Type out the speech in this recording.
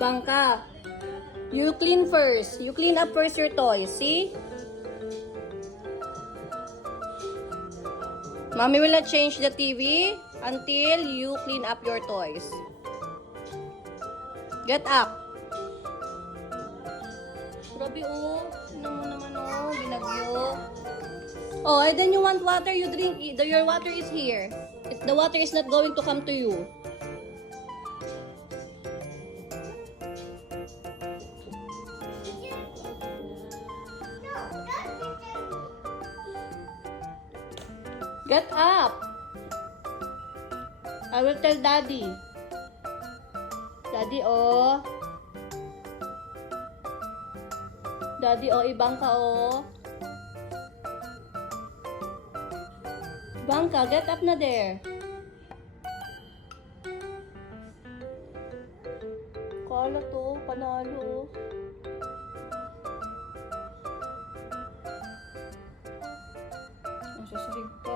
ibang ka. You clean first. You clean up first your toys. See? Mommy will not change the TV until you clean up your toys. Get up. Grabe oh. Tingnan mo naman oh. Binagyo. Oh, and then you want water, you drink. Your water is here. The water is not going to come to you. Get up! I will tell Daddy. Daddy, oh. Daddy, oh, ibang ka, oh. Ibang ka, get up na there. Kala to, panalo. Ang sasrig pa.